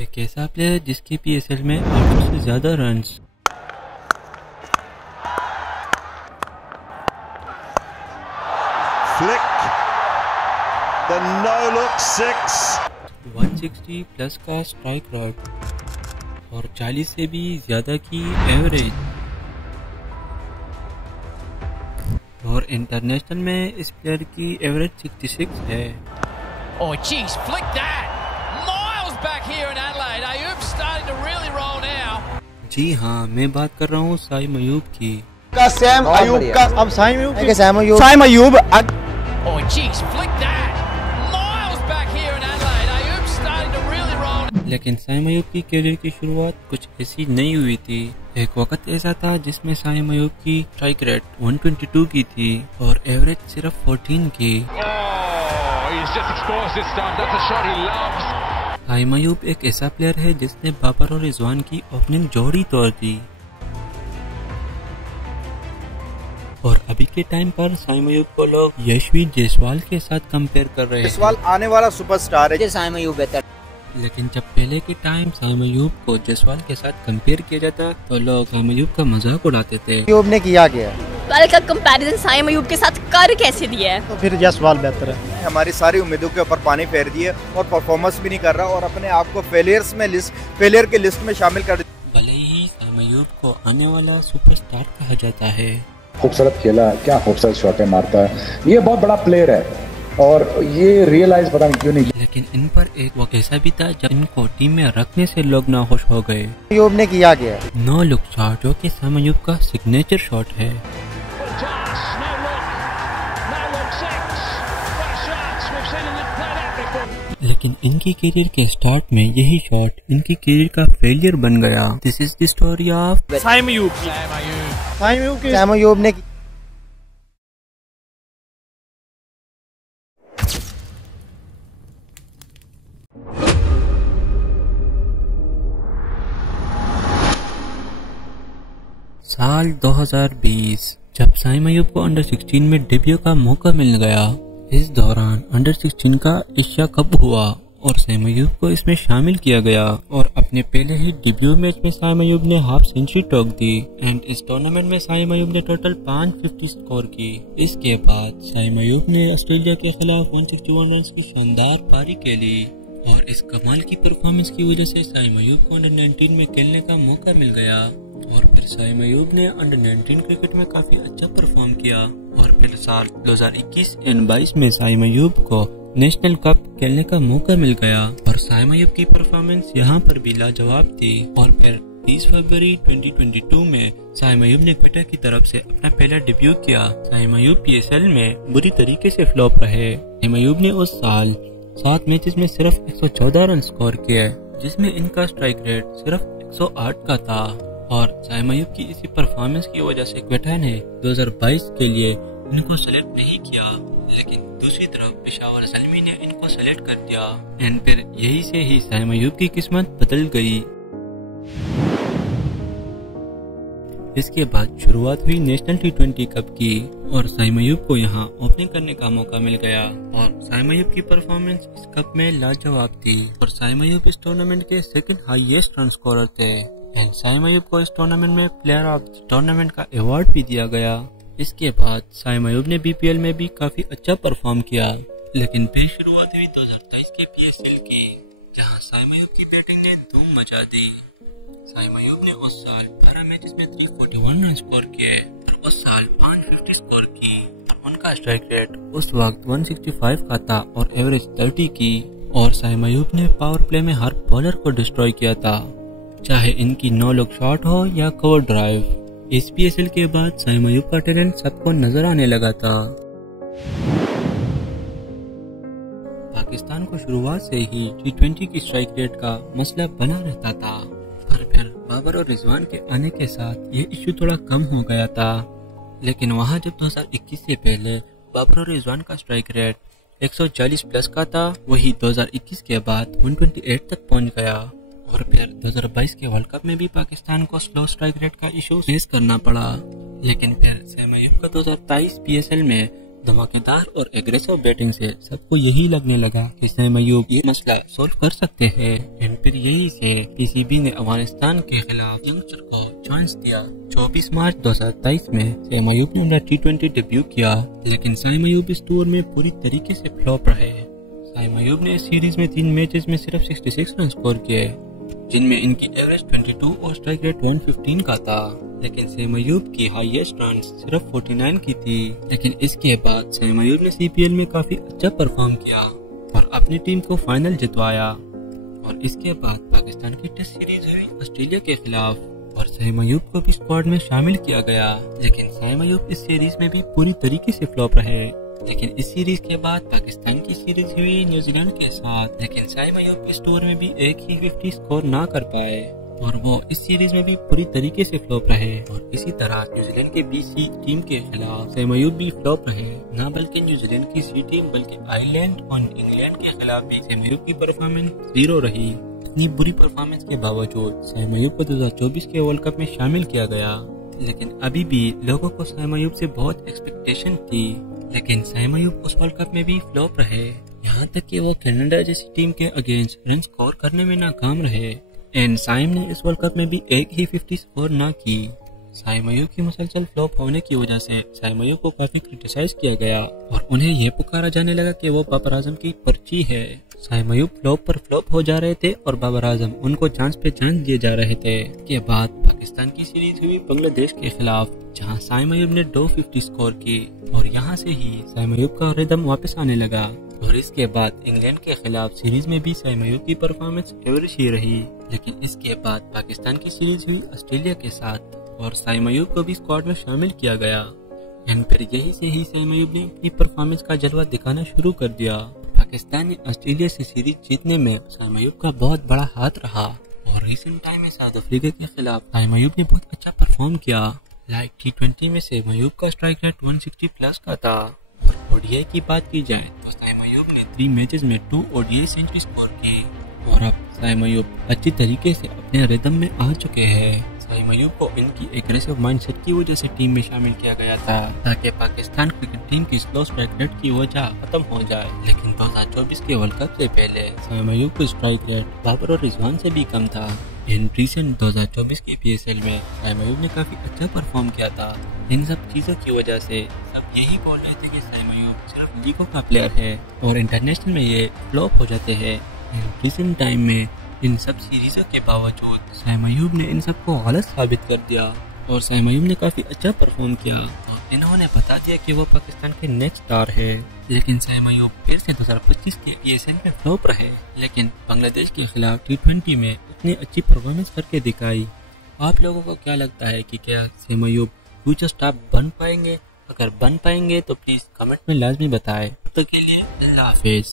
एक ऐसा प्लेयर जिसके पीएसएल में 800 से ज्यादा runs, Flick, the no-look six. 160 plus का स्ट्राइक रेट और 40 से भी ज्यादा की एवरेज। और इंटरनेशनल में इस प्लेयर की एवरेज 66 है। Oh, geez, flick that! Miles back here in Adelaide. Ayoub's starting to really roll now. जी हाँ, मैं बात कर रहा हूँ साइम अयूब की। सैम अयूब का अब Saim Ayub Oh, geez, flick that! Miles back here in Adelaide. Ayoub's starting to really roll now. लेकिन साइम अयूब की करियर की शुरुआत कुछ ऐसी नहीं हुई थी। एक वक्त ऐसा था जिसमें साइम अयूब की स्ट्राइक रेट 122 की थी और एवरेज सिर्फ 14 की। He's just exposed this time. That's a shot he loves. Saim Ayub एक ऐसा प्लेयर है जिसने बाबर और रिजवान की ओपनिंग जोड़ी तोड़ दी। और अभी के टाइम पर साइम अयूब को लोग यशवी जायसवाल के साथ कंपेयर कर रहे हैं। जायसवाल आने वाला सुपरस्टार है। साइम अयूब बेहतर। लेकिन जब पहले के टाइम साइम अयूब को जायसवाल के साथ कंपेयर किया जाता तो लोग साइम अयूब का मजाक उड़ाते थे। अयूब ने किया गया वाल का कंपैरिजन साइम अयूब के साथ कर कैसे दिया है? तो फिर जायसवाल बेहतर है। हमारी सारी उम्मीदों के ऊपर पानी फेर दिए और परफॉर्मेंस भी नहीं कर रहा और अपने आप को फेलियर के लिस्ट में शामिल कर। भले ही साइम अयूब को आने वाला सुपरस्टार कहा जाता है। खूबसूरत खेला, क्या खूबसूरत शॉटें मारता है, ये बहुत बड़ा प्लेयर है और ये रियलाइज पता नहीं क्यों नहीं। लेकिन इन पर एक वक्त ऐसा भी था जब इनको टीम में रखने से लोग नाखुश हो गए। अयूब ने किया गया नो लुक शॉट जो कि साइम अयूब का सिग्नेचर शॉट है। लेकिन इनकी करियर के स्टार्ट में यही शॉट इनकी करियर का फेलियर बन गया। This is the story of Saim Ayub Saim Ayub ने साल 2020 जब साइम अयूब को अंडर 16 में डेब्यू का मौका मिल गया। इस दौरान अंडर 16 का एशिया कप हुआ और साइम अयूब को इसमें शामिल किया गया और अपने पहले ही डेब्यू मैच में साइम अयूब ने हाफ सेंचुरी ठोक दी एंड इस टूर्नामेंट में साइम अयूब ने टोटल 550 स्कोर की। इसके बाद साइम अयूब ने ऑस्ट्रेलिया के खिलाफ 161 रन की शानदार पारी खेली और इस कमाल की परफॉर्मेंस की वजह से साइम अयूब को अंडर 19 में खेलने का मौका मिल गया। और फिर साइम अयूब ने अंडर 19 क्रिकेट में काफी अच्छा परफॉर्म किया और फिर साल 2021 एंड 22 में साइम अयूब को नेशनल कप खेलने का मौका मिल गया और साइम अयूब की परफॉर्मेंस यहाँ पर भी लाजवाब थी। और फिर 30 फरवरी 2022 में साइम अयूब ने क्वेटा की तरफ से अपना पहला डेब्यू किया। साइम अयूब पीएसएल में बुरी तरीके से फ्लॉप रहे। साइम अयूब ने उस साल 7 मैचेस में सिर्फ 114 रन स्कोर किए जिसमें इनका स्ट्राइक रेट सिर्फ 108 का था। और साइम अयूब की इसी परफॉर्मेंस की वजह से क्वेटा ने 2022 के लिए इनको सेलेक्ट नहीं किया, लेकिन दूसरी तरफ पेशावर ज़ल्मी ने इनको सेलेक्ट कर दिया एंड फिर यही से ही साइम अयूब की किस्मत बदल गई। इसके बाद शुरुआत हुई नेशनल T20 कप की और साइम अयूब को यहाँ ओपनिंग करने का मौका मिल गया और साइम अयूब की परफॉर्मेंस इस कप में लाजवाब थी और साइम अयूब इस टूर्नामेंट के सेकंड हाईएस्ट रन स्कोरर थे एंड साइम अयूब को इस टूर्नामेंट में प्लेयर ऑफ द टूर्नामेंट का अवार्ड भी दिया गया। इसके बाद साइम अयूब ने बीपीएल में भी काफी अच्छा परफॉर्म किया, लेकिन फिर शुरुआत हुई 2023 के पीएसएल की जहां साइम अयूब की बैटिंग ने धूम मचा दी। साइम अयूब ने उस साल 12 मैचेस में 341 रन स्कोर किए और उस साल 550 स्कोर की और उनका स्ट्राइक रेट उस वक्त 165 का था और एवरेज 30 की। और साइम अयूब ने पावर प्ले में हर बॉलर को डिस्ट्रॉय किया था, चाहे इनकी नो लुक शॉट हो या कवर ड्राइव। इस पीएसएल के बाद साइम अयूब का टैलेंट सबको नजर आने लगा था। पाकिस्तान को शुरुआत से ही T20 की स्ट्राइक रेट का मसला बना रहता था, पर फिर बाबर और रिजवान के आने के साथ ये इश्यू थोड़ा कम हो गया था। लेकिन वहाँ जब 2021 से पहले बाबर और रिजवान का स्ट्राइक रेट 140 प्लस का था, वही 2021 के बाद 128 तक पहुँच गया। और फिर 2022 के वर्ल्ड कप में भी पाकिस्तान को स्लो स्ट्राइक रेट का इशू फेस करना पड़ा। लेकिन फिर साइम अयूब का 2023 पीएसएल में धमाकेदार और एग्रेसिव बैटिंग से सबको यही लगने लगा कि सैम अयूब ये मसला सोल्व कर सकते हैं। एंड फिर यही से पीसीबी ने अफगानिस्तान के खिलाफ यंगस्टर को चांस दिया। 24 मार्च 2023 में सैम अयूब ने अपना T20 डेब्यू किया, लेकिन सैम अयूब इस टूर में पूरी तरीके से फ्लॉप रहे। सैम अयूब ने इस सीरीज में 3 मैचेस में सिर्फ 66 रन स्कोर किए, जिनमें इनकी एवरेज 22 और स्ट्राइक रेट 115 का था। लेकिन सैम अयूब की हाईएस्ट रन सिर्फ 49 की थी। लेकिन इसके बाद सैम अयूब ने सीपीएल में काफी अच्छा परफॉर्म किया और अपनी टीम को फाइनल जितवाया। और इसके बाद पाकिस्तान की टेस्ट सीरीज हुई ऑस्ट्रेलिया के खिलाफ और सैम अयूब को भी स्क्वाड में शामिल किया गया। लेकिन सैम अयूब इस सीरीज में भी पूरी तरीके से फ्लॉप रहे। लेकिन इस सीरीज के बाद पाकिस्तान की सीरीज हुई न्यूजीलैंड के साथ, लेकिन सैम अयूब इस टूर में भी एक ही 50 स्कोर ना कर पाए और वो इस सीरीज में भी पूरी तरीके से फ्लॉप रहे। और इसी तरह न्यूजीलैंड के BC टीम के खिलाफ सैम अयूब भी फ्लॉप रहे। ना बल्कि न्यूजीलैंड की C टीम बल्कि आयरलैंड और इंग्लैंड के खिलाफ भी सैम अयूब की परफॉर्मेंस 0 रही। इतनी बुरी परफॉर्मेंस के बावजूद सैम अयूब को 2024 के वर्ल्ड कप में शामिल किया गया। लेकिन अभी भी लोगों को सैम अयूब से बहुत एक्सपेक्टेशन थी, लेकिन सैम अयूब उस वर्ल्ड कप में भी फ्लॉप रहे। यहाँ तक कि वो कनाडा जैसी टीम के अगेंस्ट रन स्कोर करने में नाकाम रहे। एंड सैम ने इस वर्ल्ड कप में भी एक ही 50 स्कोर ना की। सैम अयूब की मुसलसल फ्लॉप होने की वजह से सैम अयूब को काफी क्रिटिसाइज किया गया और उन्हें यह पुकारा जाने लगा कि वो बाबर आजम की पर्ची है। सैम अयूब फ्लॉप पर फ्लॉप हो जा रहे थे और बाबर आजम उनको चांस पे चांस दिए जा रहे थे। के बाद पाकिस्तान की सीरीज हुई बांग्लादेश के खिलाफ, जहां सैम अयूब ने 250 स्कोर की और यहां से ही सैम अयूब का रिदम वापस आने लगा। और इसके बाद इंग्लैंड के खिलाफ सीरीज में भी सैम अयूब की परफॉर्मेंस एवरेज ही रही। लेकिन इसके बाद पाकिस्तान की सीरीज हुई ऑस्ट्रेलिया के साथ और सैम अयूब को भी स्क्वाड में शामिल किया गया। एंड फिर यही से ही सैम अयूब ने अपनी परफॉर्मेंस का जलवा दिखाना शुरू कर दिया। पाकिस्तान ने ऑस्ट्रेलिया से सीरीज जीतने में सैम अयूब का बहुत बड़ा हाथ रहा और रिसेंट टाइम में साउथ अफ्रीका के खिलाफ सैम अयूब ने बहुत अच्छा परफॉर्म किया। लाइक T20 में सैम अयूब का स्ट्राइक रेट 160 प्लस का था। और ODI की बात की जाए तो सैम अयूब ने 3 मैचेस में 2 ODI सेंचुरी स्कोर की और अब सैम अयूब अच्छी तरीके से अपने रिदम में आ चुके हैं। सैम अयूब को इनकी एग्रेसिव माइंडसेट की वजह से टीम में शामिल किया गया था ताकि पाकिस्तान क्रिकेट टीम की स्लो स्ट्राइक रेट की वजह खत्म हो जाए। लेकिन 2024 के वर्ल्ड कप से पहले सैम अयूब का स्ट्राइक रेट बाबर और रिजवान से भी कम था। इन रिसेंट 2024 के PSL में सैम अयूब ने काफी अच्छा परफॉर्म किया था। इन सब चीजों की वजह से सब यही बोल रहे थे कि सैम अयूब सिर्फ लीगों का प्लेयर है और इंटरनेशनल में ये फ्लॉप हो जाते हैं। रिसेंट टाइम में इन सब सीरीजों के बावजूद सैम अयूब ने इन सबको गलत साबित कर दिया और सैम अयूब ने काफी अच्छा परफॉर्म किया और इन्होंने बता दिया कि वो पाकिस्तान के नेक्स्ट स्टार है। लेकिन सैम अयूब फिर से 2025 के PSL में फ्लॉप रहे, लेकिन बांग्लादेश के खिलाफ T20 में इतनी अच्छी परफॉर्मेंस करके दिखाई। आप लोगों को क्या लगता है कि क्या सैम अयूब फ्यूचर स्टार बन पाएंगे? अगर बन पाएंगे तो प्लीज कमेंट में लाजमी बताएं। तब तक के लिए अल्लाह हाफिज।